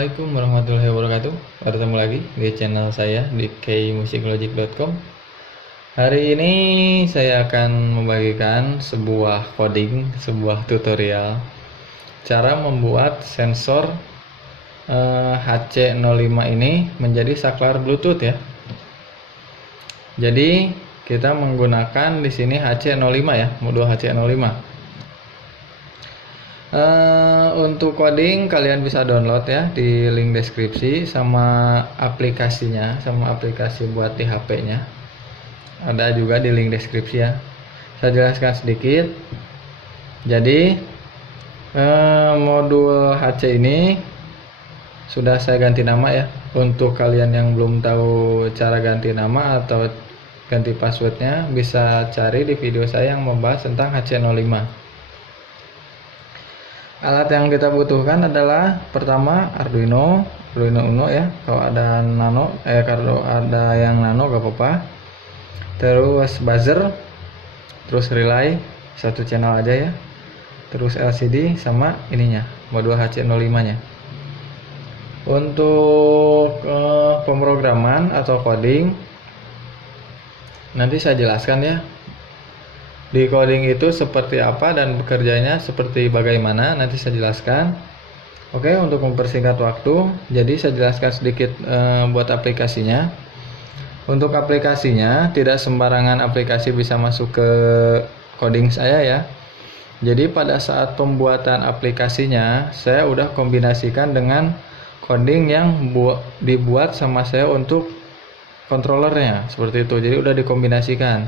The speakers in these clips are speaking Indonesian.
Assalamualaikum warahmatullahi wabarakatuh. Bertemu lagi di channel saya di kmusiclogic.com. Hari ini saya akan membagikan sebuah coding, sebuah tutorial cara membuat sensor HC05 ini menjadi saklar Bluetooth ya. Jadi kita menggunakan di sini HC05 ya, modul HC05. Untuk coding kalian bisa download ya di link deskripsi sama aplikasinya, sama aplikasi buat di HP-nya. Ada juga di link deskripsi ya. Saya jelaskan sedikit. Jadi modul HC ini sudah saya ganti nama ya. Untuk kalian yang belum tahu cara ganti nama atau ganti passwordnya, bisa cari di video saya yang membahas tentang HC05. Alat yang kita butuhkan adalah pertama Arduino Uno ya. Kalau ada kalau ada yang nano gak apa-apa. Terus buzzer, terus relay satu channel aja ya. Terus LCD sama ininya, modul HC05-nya. Untuk pemrograman atau coding nanti saya jelaskan ya. Di coding itu seperti apa dan bekerjanya seperti bagaimana nanti saya jelaskan. Oke, untuk mempersingkat waktu, jadi saya jelaskan sedikit buat aplikasinya. Untuk aplikasinya, tidak sembarangan aplikasi bisa masuk ke coding saya ya. Jadi pada saat pembuatan aplikasinya, saya udah kombinasikan dengan coding yang dibuat sama saya untuk controllernya, seperti itu. Jadi udah dikombinasikan.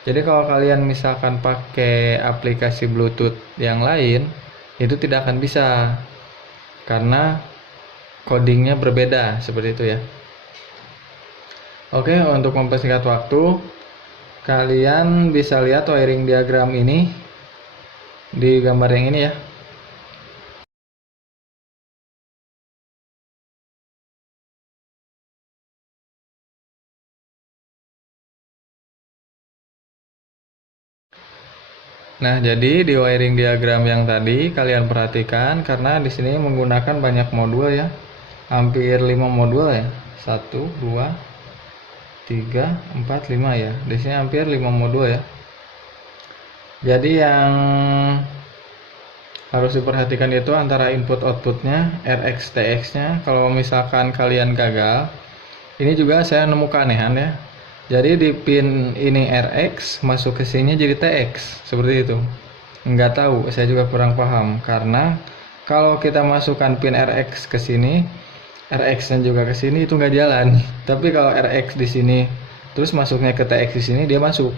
Jadi kalau kalian misalkan pakai aplikasi Bluetooth yang lain, itu tidak akan bisa karena codingnya berbeda seperti itu ya. Oke, untuk mempersingkat waktu, kalian bisa lihat wiring diagram ini di gambar yang ini ya. Nah, jadi di wiring diagram yang tadi kalian perhatikan karena di sini menggunakan banyak modul ya. Hampir 5 modul ya. 1 2 3 4 5 ya. Di sini hampir 5 modul ya. Jadi yang harus diperhatikan itu antara input outputnya, RX TX-nya. Kalau misalkan kalian gagal, ini juga saya nemu keanehan ya. Jadi di pin ini RX masuk ke sini jadi TX seperti itu. Nggak tahu, saya juga kurang paham karena kalau kita masukkan pin RX ke sini, RX-nya juga ke sini itu nggak jalan. Tapi kalau RX di sini terus masuknya ke TX di sini dia masuk.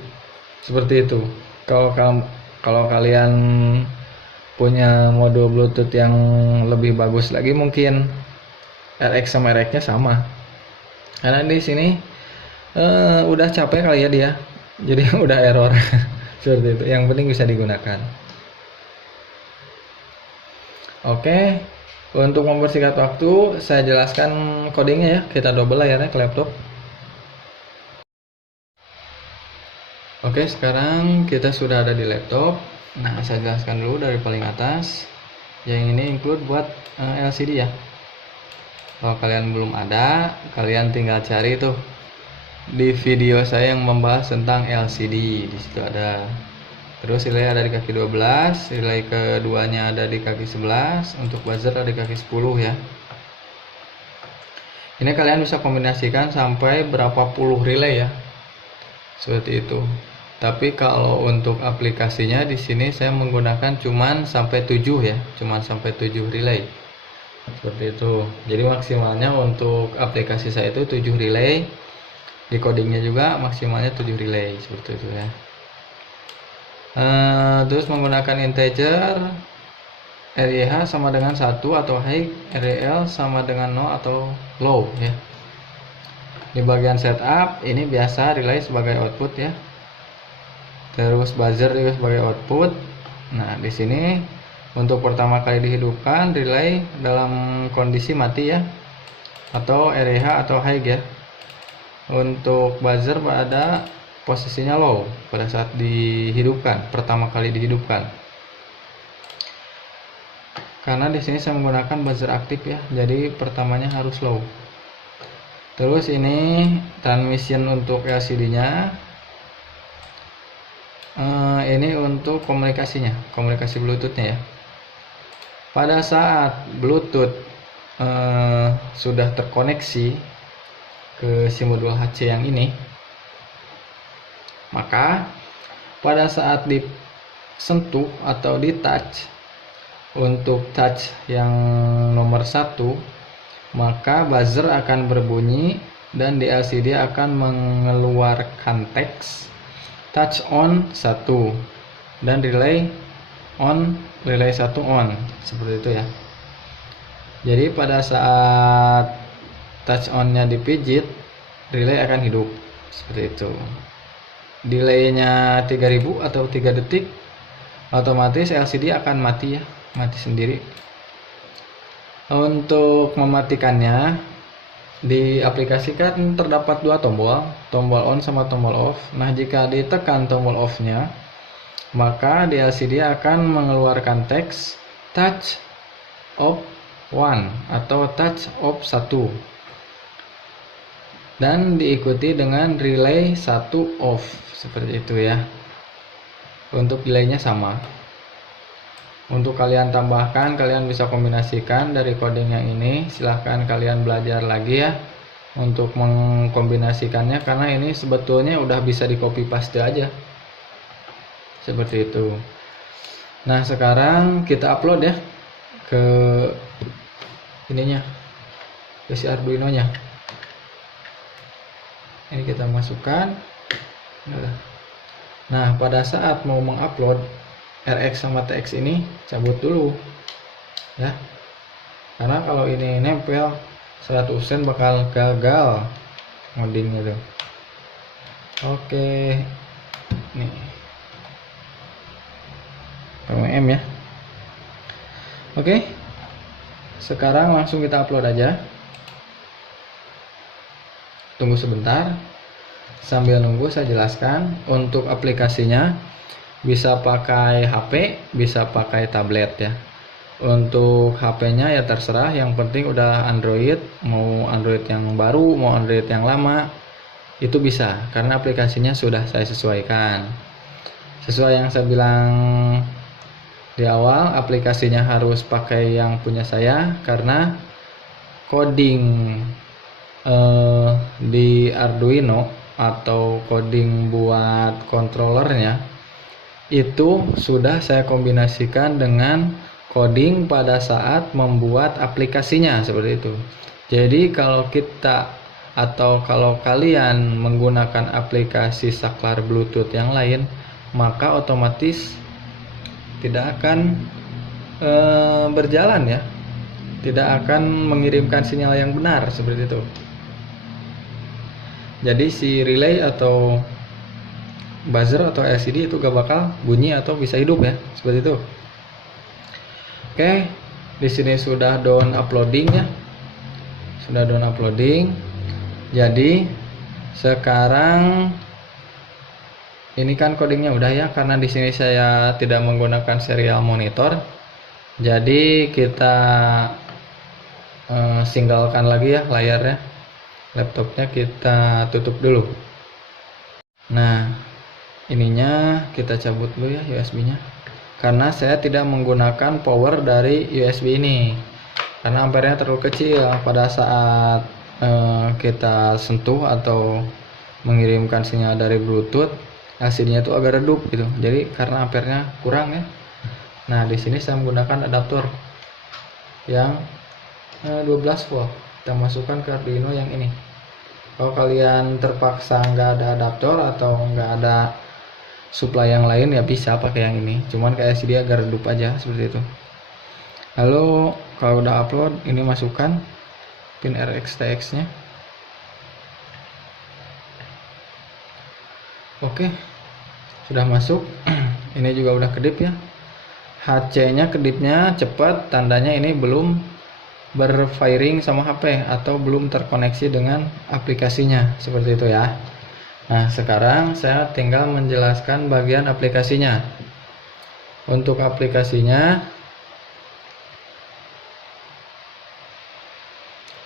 Seperti itu. Kalau kalian punya modul Bluetooth yang lebih bagus lagi mungkin RX sama RX-nya sama. Karena di sini udah capek kali ya dia, jadi udah error seperti itu. Yang penting bisa digunakan. Oke, untuk mempersingkat waktu saya jelaskan codingnya ya. Kita double layarnya ke laptop. Oke, sekarang kita sudah ada di laptop. Nah, saya jelaskan dulu dari paling atas. Yang ini include buat LCD ya. Kalau kalian belum ada, kalian tinggal cari tuh di video saya yang membahas tentang LCD. Di situ ada. Terus relay ada di kaki 12, relay keduanya ada di kaki 11, untuk buzzer ada di kaki 10 ya. Ini kalian bisa kombinasikan sampai berapa puluh relay ya. Seperti itu. Tapi kalau untuk aplikasinya di sini saya menggunakan cuman sampai 7 ya, cuman sampai 7 relay. Seperti itu. Jadi maksimalnya untuk aplikasi saya itu 7 relay. Di codingnya juga maksimalnya 7 relay seperti itu ya. Terus menggunakan integer, RYH sama dengan 1 atau high, REL sama dengan 0 atau low ya. Di bagian setup ini biasa relay sebagai output ya. Terus buzzer juga sebagai output. Nah, di sini untuk pertama kali dihidupkan relay dalam kondisi mati ya, atau RYH atau high ya. Untuk buzzer pada posisinya low pada saat dihidupkan, pertama kali dihidupkan. karena di sini saya menggunakan buzzer aktif ya, jadi pertamanya harus low. Terus ini transmission untuk LCD-nya, ini untuk komunikasi Bluetooth-nya ya. Pada saat Bluetooth sudah terkoneksi ke si modul HC yang ini, maka pada saat disentuh atau di touch, untuk touch yang nomor 1, maka buzzer akan berbunyi dan di LCD akan mengeluarkan teks touch on 1 dan relay 1 on, seperti itu ya. Jadi pada saat touch on-nya dipijit, relay akan hidup, seperti itu. Delaynya 3000 atau 3 detik, otomatis LCD akan mati ya, mati sendiri. Untuk mematikannya, di aplikasi kan terdapat 2 tombol on sama tombol off. Nah, jika ditekan tombol off-nya, maka di LCD akan mengeluarkan teks touch off 1 atau touch off 1 dan diikuti dengan relay 1 off, seperti itu ya. Untuk delaynya sama. Untuk kalian tambahkan, kalian bisa kombinasikan dari coding yang ini. Silahkan kalian belajar lagi ya untuk mengkombinasikannya, karena ini sebetulnya udah bisa di copy paste aja, seperti itu. Nah, sekarang kita upload ya ke ininya, ke si Arduino nya. Ini kita masukkan. Nah, pada saat mau mengupload RX sama TX ini, cabut dulu ya, karena kalau ini nempel 100% bakal gagal ngodingnya tuh. Oke, nih PWM ya. Oke, sekarang langsung kita upload aja. Tunggu sebentar, sambil nunggu saya jelaskan. Untuk aplikasinya bisa pakai HP, bisa pakai tablet ya. Untuk HP-nya ya terserah, yang penting udah Android, mau Android yang baru, mau Android yang lama, itu bisa, karena aplikasinya sudah saya sesuaikan. Sesuai yang saya bilang di awal, aplikasinya harus pakai yang punya saya, karena coding di Arduino atau coding buat controllernya itu sudah saya kombinasikan dengan coding pada saat membuat aplikasinya, seperti itu. Jadi kalau kita atau kalau kalian menggunakan aplikasi saklar Bluetooth yang lain, maka otomatis tidak akan berjalan ya, tidak akan mengirimkan sinyal yang benar, seperti itu. Jadi si relay atau buzzer atau LCD itu gak bakal bunyi atau bisa hidup ya, seperti itu. Oke, di sini sudah done uploading ya, sudah done uploading. Jadi sekarang ini kan codingnya udah ya, karena di sini saya tidak menggunakan serial monitor. Jadi kita singgalkan lagi ya layarnya, laptopnya kita tutup dulu. Nah, ininya kita cabut dulu ya USB-nya, karena saya tidak menggunakan power dari USB ini, karena ampernya terlalu kecil. Pada saat kita sentuh atau mengirimkan sinyal dari Bluetooth, LCD-nya itu agak redup gitu, jadi karena ampernya kurang ya. Nah, di sini saya menggunakan adaptor yang 12 volt, kita masukkan ke Arduino yang ini. Kalau kalian terpaksa nggak ada adaptor atau nggak ada supply yang lain, ya bisa pakai yang ini, cuman kayak LCD agak redup aja, seperti itu. Lalu kalau udah upload, ini masukkan pin RX TX nya. Oke, sudah masuk. Ini juga udah kedip ya, HC nya kedipnya cepat, tandanya ini belum berfiring sama HP atau belum terkoneksi dengan aplikasinya, seperti itu ya. Nah, sekarang saya tinggal menjelaskan bagian aplikasinya. Untuk aplikasinya,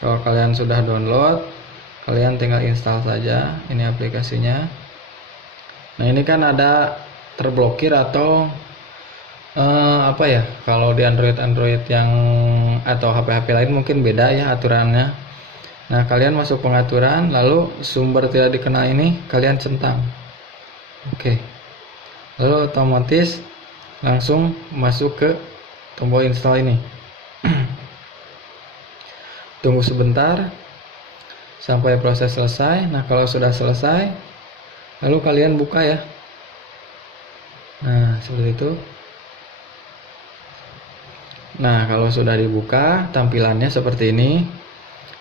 Kalau kalian sudah download, kalian tinggal install saja ini aplikasinya. Nah, ini kan ada terblokir atau apa ya, kalau di Android yang atau HP lain mungkin beda ya aturannya. Nah, kalian masuk pengaturan, lalu sumber tidak dikenal ini kalian centang. Oke. Lalu otomatis langsung masuk ke tombol install ini. Tunggu sebentar sampai proses selesai. Nah, kalau sudah selesai, lalu kalian buka ya. Nah, seperti itu. Nah, kalau sudah dibuka, tampilannya seperti ini.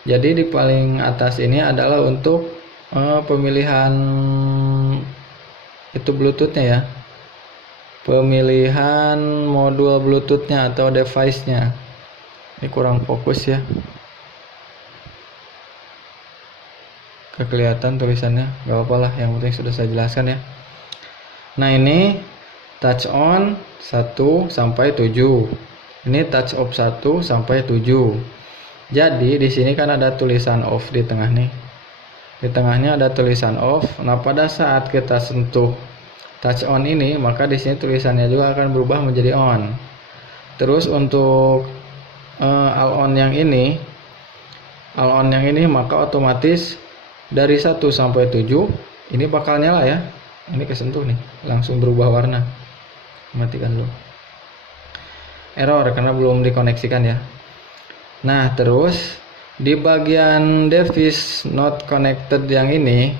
Jadi di paling atas ini adalah untuk pemilihan itu Bluetooth-nya ya. Pemilihan modul Bluetooth-nya atau device-nya. Ini kurang fokus ya. Kelihatan tulisannya, gak apa-apa lah, yang penting sudah saya jelaskan ya. Nah, ini touch on 1 sampai 7. Ini touch off 1 sampai 7. Jadi di sini kan ada tulisan off di tengah nih. Di tengahnya ada tulisan off. Nah, pada saat kita sentuh touch on ini, maka di sini tulisannya juga akan berubah menjadi on. Terus untuk all on yang ini maka otomatis dari 1 sampai 7 ini bakal nyala ya. Ini kesentuh nih, langsung berubah warna. Matikan dulu. Error karena belum dikoneksikan ya. Nah, terus di bagian device not connected yang ini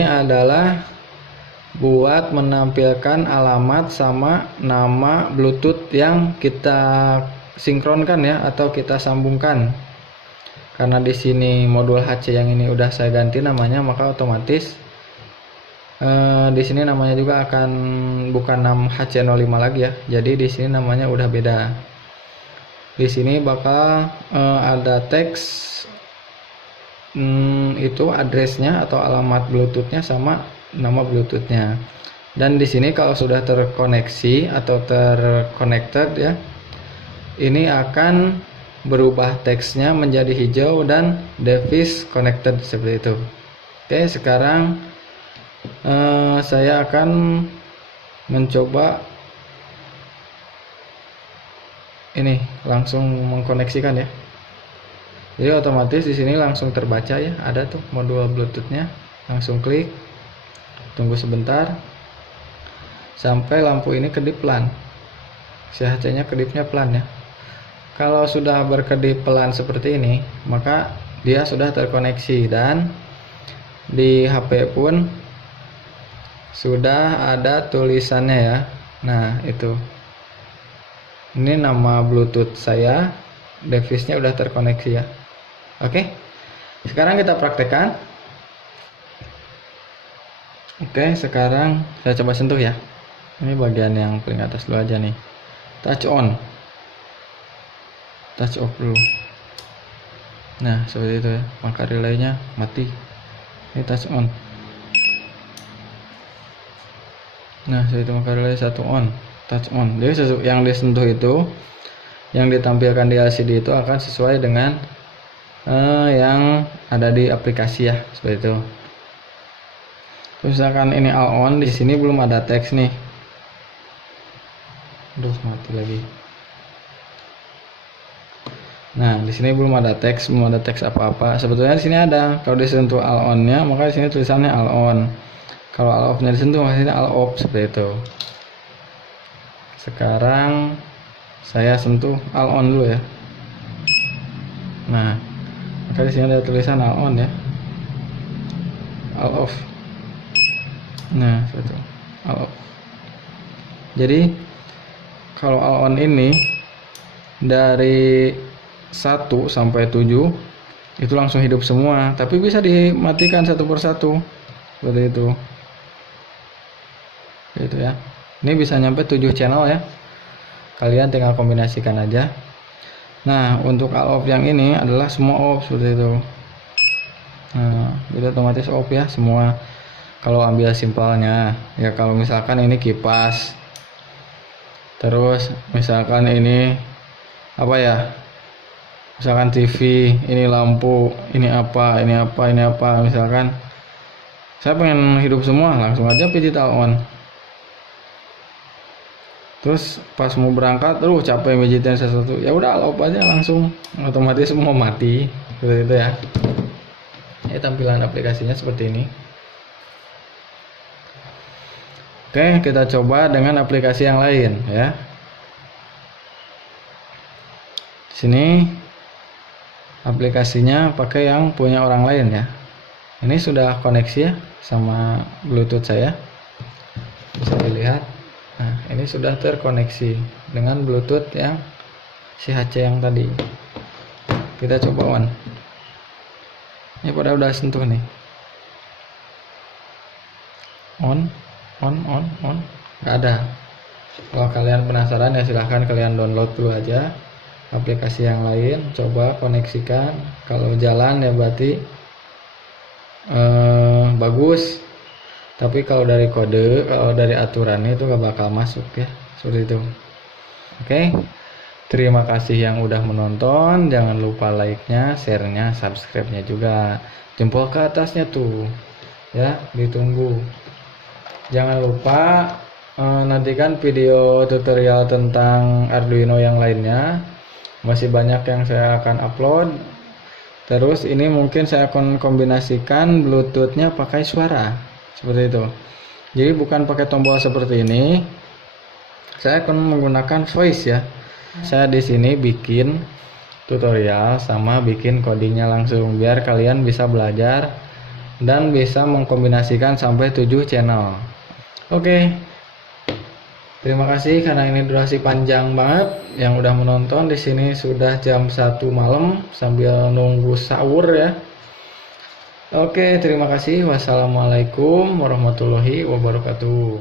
adalah buat menampilkan alamat sama nama Bluetooth yang kita sinkronkan ya, atau kita sambungkan. Karena di sini modul HC yang ini udah saya ganti namanya, maka otomatis di sini namanya juga akan bukan 6HC05 lagi ya. Jadi di sini namanya udah beda. Di sini bakal ada teks itu addressnya atau alamat Bluetoothnya sama nama Bluetoothnya. Dan di sini kalau sudah terkoneksi atau terconnected ya, ini akan berubah teksnya menjadi hijau dan device connected seperti itu. Oke, sekarang saya akan mencoba ini langsung mengkoneksikan ya. Jadi otomatis di sini langsung terbaca ya, ada tuh modul Bluetoothnya. Langsung klik, tunggu sebentar sampai lampu ini kedip pelan. Si HC-nya kedipnya pelan ya. Kalau sudah berkedip pelan seperti ini, maka dia sudah terkoneksi dan di HP pun sudah ada tulisannya ya. Nah, itu. Ini nama Bluetooth saya, device-nya udah terkoneksi ya. Oke. Sekarang kita praktekkan. Oke, sekarang saya coba sentuh ya. Ini bagian yang paling atas dulu aja nih. Touch on. Touch off dulu. Nah, seperti itu ya. Maka relaynya mati. Ini touch on. Nah, seperti itu, maka relay 1 on, touch on. Jadi yang disentuh itu, yang ditampilkan di LCD itu akan sesuai dengan yang ada di aplikasi ya, seperti itu. Terus misalkan ini all on, di sini belum ada teks nih. Terus mati lagi. Nah, di sini belum ada teks apa-apa. Sebetulnya di sini ada. Kalau disentuh all on-nya, maka di sini tulisannya all on. Kalau all off-nya disentuh, maksudnya all off seperti itu. Sekarang saya sentuh all on dulu ya. Nah, maka di sini ada tulisan all on ya. All off. Nah, seperti itu. All off. Jadi kalau all on ini dari 1 sampai 7 itu langsung hidup semua, tapi bisa dimatikan satu persatu. Seperti itu. Gitu ya. Ini bisa nyampe 7 channel ya. Kalian tinggal kombinasikan aja. Nah, untuk all off yang ini adalah semua off seperti itu. Nah, jadi otomatis off ya semua. Kalau ambil simpelnya, ya kalau misalkan ini kipas. Terus misalkan ini apa ya? misalkan TV, ini lampu, ini apa, ini apa, ini apa, misalkan saya pengen hidup semua, langsung aja pijit all on. Terus pas mau berangkat, capek mijitin sesuatu, ya udah off aja langsung, otomatis semua mati, seperti itu ya. Ini tampilan aplikasinya seperti ini. Oke, kita coba dengan aplikasi yang lain ya. Di sini aplikasinya pakai yang punya orang lain ya. Ini sudah koneksi ya sama Bluetooth saya. Bisa dilihat. Nah, ini sudah terkoneksi dengan Bluetooth yang si HC yang tadi. Kita coba on. Ini pada udah sentuh nih. On. Nggak ada. Kalau kalian penasaran ya silahkan kalian download dulu aja aplikasi yang lain, coba koneksikan. Kalau jalan ya berarti bagus, tapi kalau dari kode, kalau dari aturannya itu gak bakal masuk ya, seperti itu. Oke, terima kasih yang udah menonton. Jangan lupa like-nya, share-nya, subscribe-nya juga, jempol ke atasnya tuh ya, ditunggu. Jangan lupa nantikan video tutorial tentang Arduino yang lainnya, masih banyak yang saya akan upload. Terus ini mungkin saya akan kombinasikan Bluetooth-nya pakai suara seperti itu. Jadi bukan pakai tombol seperti ini. Saya akan menggunakan voice ya. Saya di sini bikin tutorial sama bikin codingnya langsung biar kalian bisa belajar dan bisa mengkombinasikan sampai 7 channel. Oke. Terima kasih karena ini durasi panjang banget yang udah menonton. Di sini sudah jam 1 malam sambil nunggu sahur ya. Oke, terima kasih. Wassalamualaikum warahmatullahi wabarakatuh.